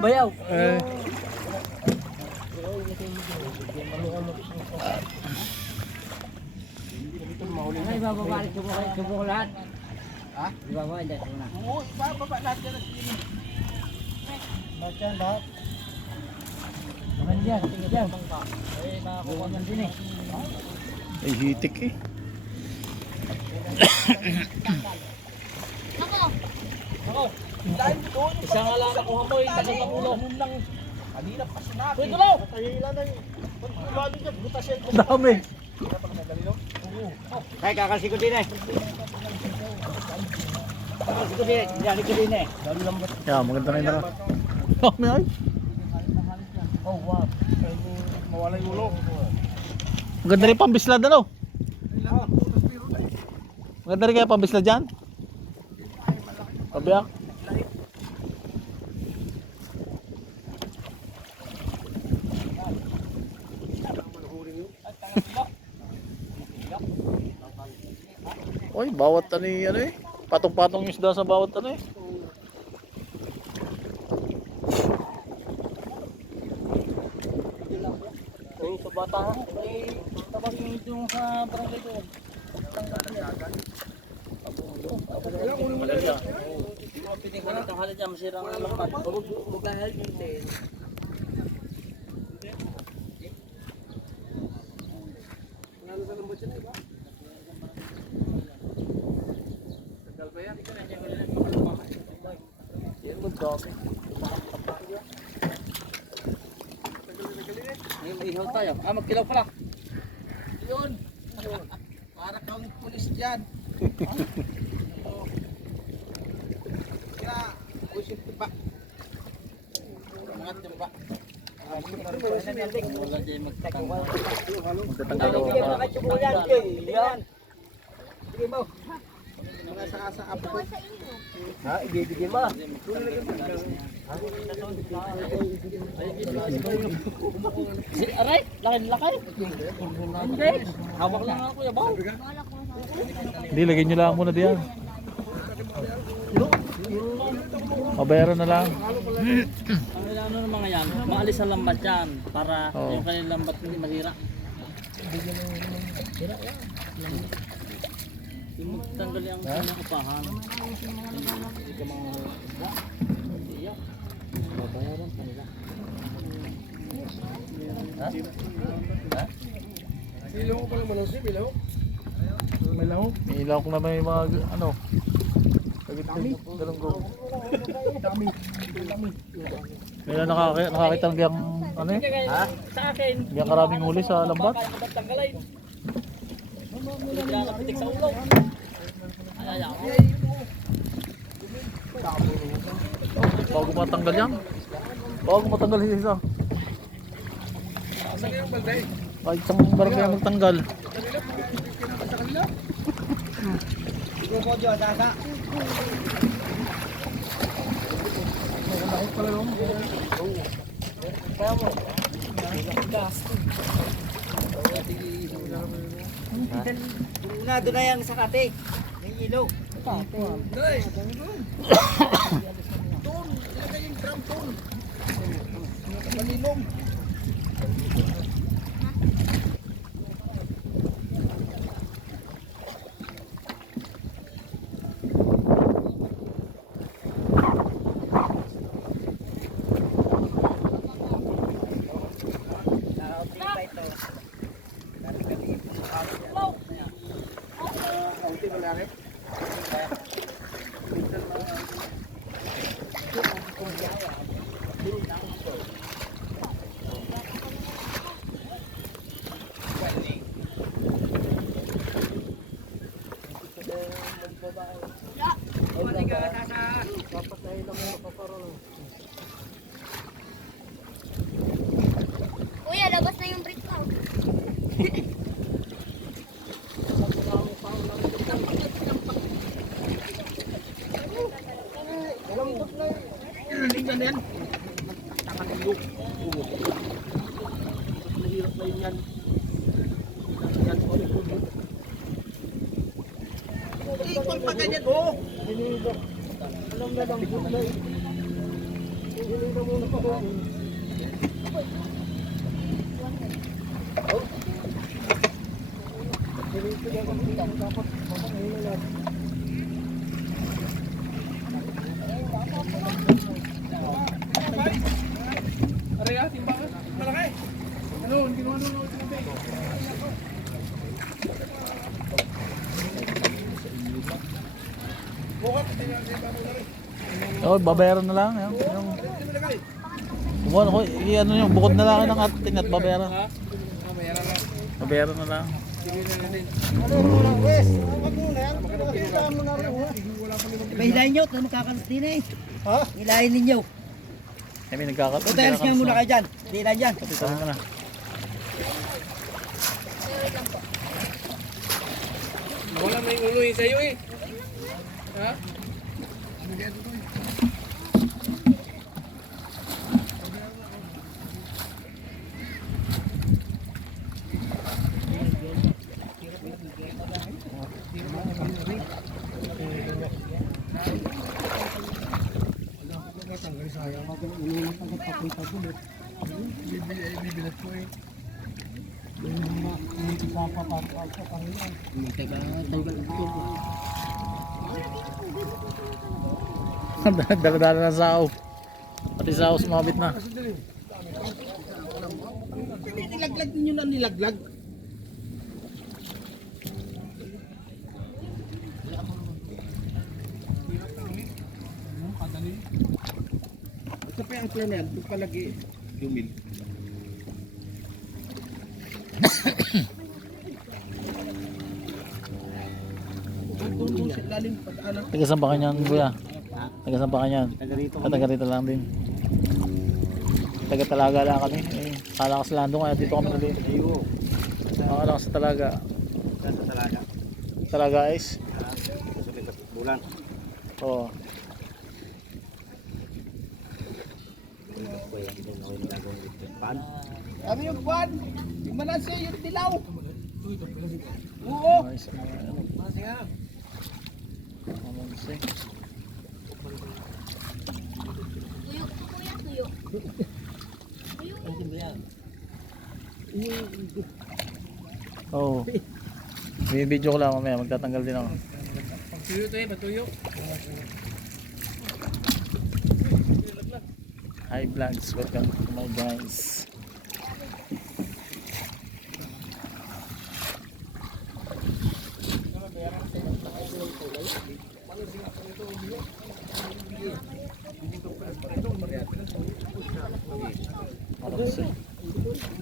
Bayaw. Ay, bababalik ko lahat. Ha? Ibabalik ko na. Oo, ibababa lahat yan. Lahat yan, lahat. Naman dyan, tingin dyan. Ay, nakakuha man din eh. Ay, hitik eh. Ako. Dahil doon. Isang nga lang nakuha mo, tagal na ulo. Kanina pa sinabi. Uy, gulaw! Tahilan na yun. Pagkabali niya, butas yan. Dami. Ay, kakalsi ko din eh. Kakalsi ko din eh. Dali ko din eh. Yeah, maganda na yung naka. Dami ay. Oh, wow. Mawala yung ulo. Maganda rin pambislad ano? Maganda rin kaya pambislad dyan? Pabiyak? Oy, bawat ano eh. Patong-patong yung isda sa bawat ano eh. Ay, sa bata. Ay, tapos yung sa barangay ko. Piting ko ng tanghali dyan, masirang lampat. Magkahal yung tail. Ihaw tayo. Magkilaw pala. Yun. Para kang pulis dyan. Kaya, usip tiba. Mga tiba. Wala dyan magtatanggal. Magtatanggal ako. Sige mo. Mga sa apo ko. Ha? Ibibigay mo. Aray, laki-laki. Hindi. Hawak lang ako, yabaw. Hindi, lagyan nyo lang muna diyan. Pabayaran na lang. Ang ano ng mga yan, maalis sa lambat yan para Oo. yung kanilang lambat hindi masira. Yung magtanggal yung kanyang upahan. Hindi ka mga iyak. Babayaran pa nila. Ha? Ha? Ilaw ko pala manos niya, ilaw. May ilaw. May ilaw ko na may mga ano. Ganun go. Dami. Kaya nakakita ng giyang ano eh. Ha? Sa akin. Giyang karaming huli sa lambat. Kaya magtanggalin. Hindi na napitik sa ulo. Ay, ayaw. Bago matanggal yan. Bago matanggal yung isa. Saan yung balday? Kahit isang barangay ang magtanggal. Ikaw po dyan, sasa. Malaki pala yung. Kaya mo. Doon na yan sa kate. May ilaw. Guys, doon. Doon, ilagay yung drum doon. Malilom. Kuya, labas na yung brick ko. Malambot na yun. Tingnan yan. Takanilog. Mahirap na yun yan. Yan, ulit. Ikon pa ganyan, oh. Alam na lang, good na yun. Aray ah, timbangan. Malaki. Ano, ginawa nung Oh, babayaran na lang. Yung Buwan ko, ano yung bukod na lang ng ating at babayaran. Babayaran na lang. Pahilahin nyo, tayo magkakalas din eh. Ha? Hilahin ninyo. Eh, may nagkakat. O tayo, alas muna kayo dyan. Hilahin dyan. Sabi mo na. wala may ulo eh sa'yo eh. Ha? Dala-dala na sao. Pati sao sumabit na. Nilaglag ninyo na nilaglag. Ito pa yung plan yan, doon palagi lumil. Doon sa lalim pag-anak. Taga saan pa kanyan, kuya? Taga saan pa kanyan? Taga rito lang din. Taga Talaga lang kami. Eh, kala ko sa Lando kaya dito kami nali. Akala ko sa Talaga. Talaga is? Bulan. Oo. Sabi yung buwan, yung manasya yung dilaw. Oo. Ayos na ano. Amonse. Oo. May video ko lang mamaya, magtatanggal din ako. Tuyo to eh, patuyo. Hi vlogs, welcome to my guys. Amonse.